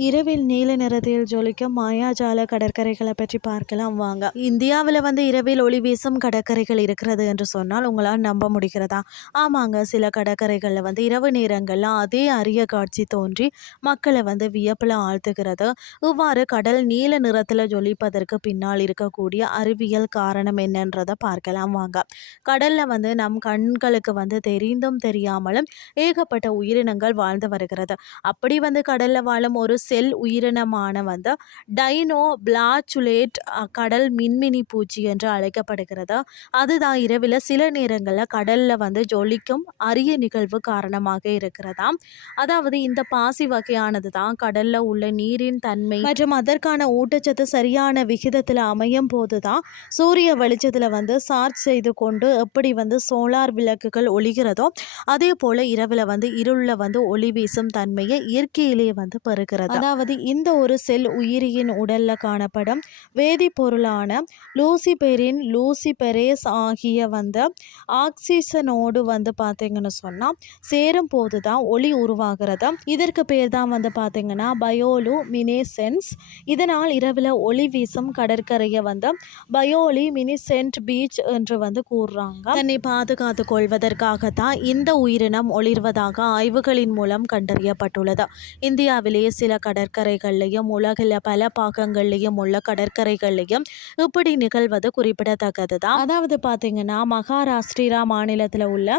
இரவில் நீல நிறத்தில் ஜொலிக்கும் மாயாஜால கடற்கரைகளை பற்றி பார்க்கலாம் வாங்க. இந்தியாவில் வந்து இரவில் ஒளி வீசும் கடற்கரைகள் இருக்கிறது என்று சொன்னால் உங்களால் நம்ப முடிகிறதா? ஆமாங்க சில கடற்கரைகளில் வந்து இரவு நேரங்களில் அதே அரிய காட்சி தோன்றி மக்களை வந்து வியப்பில் ஆழ்த்துகிறது. இவ்வாறு கடல் நீல நிறத்தில் ஜொலிப்பதற்கு பின்னால் இருக்கக்கூடிய அறிவியல் காரணம் என்னன்றதை பார்க்கலாம் வாங்க. கடலில் வந்து நம் கண்களுக்கு வந்து தெரிந்தும் தெரியாமலும் ஏகப்பட்ட உயிரினங்கள் வாழ்ந்து வருகிறது. அப்படி வந்து கடலில் வாழும் ஒரு செல் உயிரினமான வந்து டைனோ பிளாச்சுலேட் கடல் மின்மினி பூச்சி என்று அழைக்கப்படுகிறது? அதுதான் இரவில் சில நேரங்களில் கடலில் வந்து ஜொலிக்கும் அரிய நிகழ்வு காரணமாக இருக்கிறதாம். அதாவது இந்த பாசி வகையானது தான் கடலில் உள்ள நீரின் தன்மை மற்றும் அதற்கான ஊட்டச்சத்து சரியான விகிதத்தில் அமையும் போது தான் சூரிய வெளிச்சத்தில் வந்து சார்ஜ் செய்து கொண்டு எப்படி வந்து சோலார் விளக்குகள் ஒளிகிறதோ அதே போல் இரவில் வந்து இருளில் வந்து ஒளி வீசும் தன்மையை இயற்கையிலேயே வந்து பெறுகிறது அதாவது இந்த ஒரு செல் உயிரியின் உடல்ல காணப்படும் வேதிப்பொருளான லூசிபெரின் லூசிபெரேஸ் ஆகிய வந்து ஆக்சிஜனோடு வந்து பார்த்தீங்கன்னு சொன்னால் சேரும் போது தான் ஒளி உருவாகிறது. இதற்கு பேர் தான் வந்து பார்த்தீங்கன்னா பயோலு மினிசென்ஸ் இதனால் இரவில் ஒளி வீசும் கடற்கரையை வந்து பயோலி மினிசென்ட் பீச் என்று வந்து கூறுறாங்க. தன்னை பாதுகாத்து கொள்வதற்காக தான் இந்த உயிரினம் ஒளிர்வதாக ஆய்வுகளின் மூலம் கண்டறியப்பட்டுள்ளது. இந்தியாவிலேயே சில கடற்கரைகள்லையும் உலகில் பல பாகங்கள்லையும் உள்ள கடற்கரைகள்லையும் இப்படி நிகழ்வது குறிப்பிடத்தக்கது தான் அதாவது பார்த்தீங்கன்னா மகாராஷ்டிரா மாநிலத்தில் உள்ள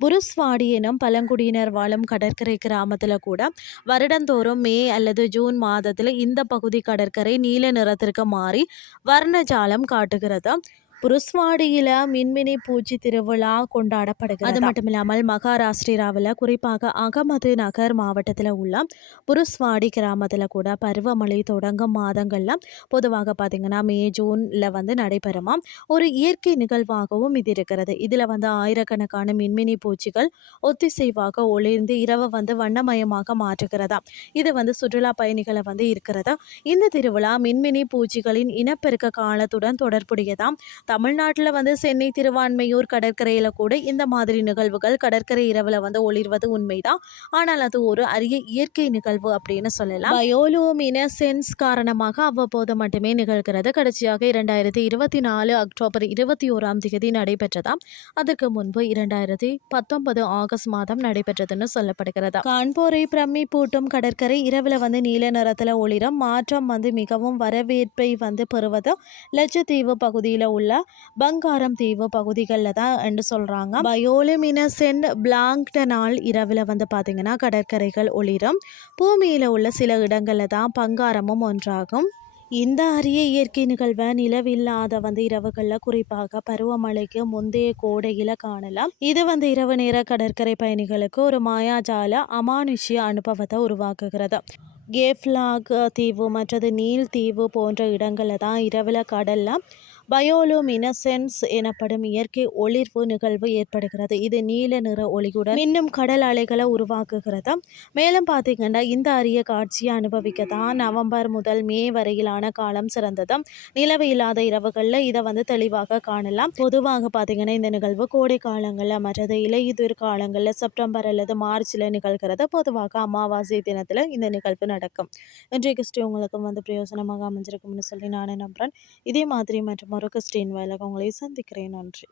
புருஸ்வாடி எனும் பழங்குடியினர் வாழும் கடற்கரை கிராமத்தில் கூட வருடந்தோறும் மே அல்லது ஜூன் மாதத்தில் இந்த பகுதி கடற்கரை நீல நிறத்திற்கு மாறி வர்ணஜாலம் காட்டுகிறது. புருஸ்வாடியில மின்மினி பூச்சி திருவிழா கொண்டாடப்படுகிறது. அது மட்டும் இல்லாமல் மகாராஷ்டிராவில் குறிப்பாக அகமது நகர் மாவட்டத்தில் உள்ள புருஸ்வாடி கிராமத்தில் கூட பருவமழை தொடங்கும் மாதங்களில் பொதுவாக பார்த்திங்கன்னா மே ஜூனில் வந்து நடைபெறுமா? ஒரு இயற்கை நிகழ்வாகவும் இது இருக்கிறது. இதில் வந்து ஆயிரக்கணக்கான மின்மினி பூச்சிகள் ஒத்திசைவாக ஒளிர்ந்து இரவை வந்து வண்ணமயமாக மாற்றுகிறதா? இது வந்து சுற்றுலா பயணிகளை வந்து இருக்கிறதா இந்த திருவிழா மின்மினி பூச்சிகளின் இனப்பெருக்க காலத்துடன் தொடர்புடையதாம் தமிழ்நாட்டில் வந்து சென்னை திருவான்மையூர் கடற்கரையில் கூட இந்த மாதிரி நிகழ்வுகள் கடற்கரை இரவில் வந்து ஒளிர்வது உண்மைதான். ஆனால் அது ஒரு அரிய இயற்கை நிகழ்வு அப்படின்னு சொல்லலாம். பயோலூமினசென்ஸ் காரணமாக அவ்வப்போது மட்டுமே நிகழ்கிறது. கடைசியாக இரண்டாயிரத்தி இருபத்தி நாலு அக்டோபர் இருபத்தி ஓராம் தேதி நடைபெற்றதாம். அதற்கு முன்பு இரண்டாயிரத்தி பத்தொன்பது ஆகஸ்ட் மாதம் நடைபெற்றதுன்னு சொல்லப்படுகிறது கான்பூரை பிரம்மி பூட்டும் கடற்கரை இரவில் வந்து நீல நிறத்தில் ஒளிரும். மாற்றம் வந்து மிகவும் வரவேற்பை வந்து பெறுவது லட்சத்தீவு பகுதியில் உள்ள பங்காரம் தீவு பகுதிகளில் தான் என்று சொல்கிறாங்க பயோலிமினசென்ட் பிளாங்க்டனால் இரவில் வந்து பார்த்திங்கன்னா கடற்கரைகள் ஒளிரும். பூமியில் உள்ள சில இடங்களில் தான் பங்காரமும் ஒன்றாகும். இந்த அரிய இயற்கை நிகழ்வை நிலவில்லாத வந்து இரவுகளில் குறிப்பாக பருவமழைக்கு முந்தைய கோடையில் காணலாம். இது வந்து இரவு நேர கடற்கரை பயணிகளுக்கு ஒரு மாயாஜால அமானுஷ்ய அனுபவத்தை உருவாக்குகிறது. கேஃப்லாக் தீவு மற்றது நீல் தீவு போன்ற இடங்களில் தான் இரவில் கடலில் பயோலுமினசென்ஸ் எனப்படும் இயற்கை ஒளிர்வு நிகழ்வு ஏற்படுகிறது. இது நீல நிற ஒளியுடன் இன்னும் கடல் அலைகளை உருவாக்குகிறது. மேலும் பார்த்தீங்கன்னா இந்த அரிய காட்சியை அனுபவிக்க தான் நவம்பர் முதல் மே வரையிலான காலம் சிறந்தது. நிலவு இல்லாத இரவுகளில் இதை வந்து தெளிவாக காணலாம். பொதுவாக பார்த்தீங்கன்னா இந்த நிகழ்வு கோடை காலங்களில் மற்றது இலையுதிர் காலங்களில் செப்டம்பர் அல்லது மார்ச்சில் நிகழ்கிறது. பொதுவாக அமாவாசை தினத்தில் இந்த நிகழ்வு நடக்கும். இன்றைக்கு கிறிஸ்டி உங்களுக்கும் வந்து பிரயோசனமாக அமைஞ்சிருக்கும்னு சொல்லி நானே நம்புகிறேன் இதே மாதிரி மற்றும் ஒரு கிறிஸ்டின் வேலை உங்களை சந்திக்கிறேன். நன்றி.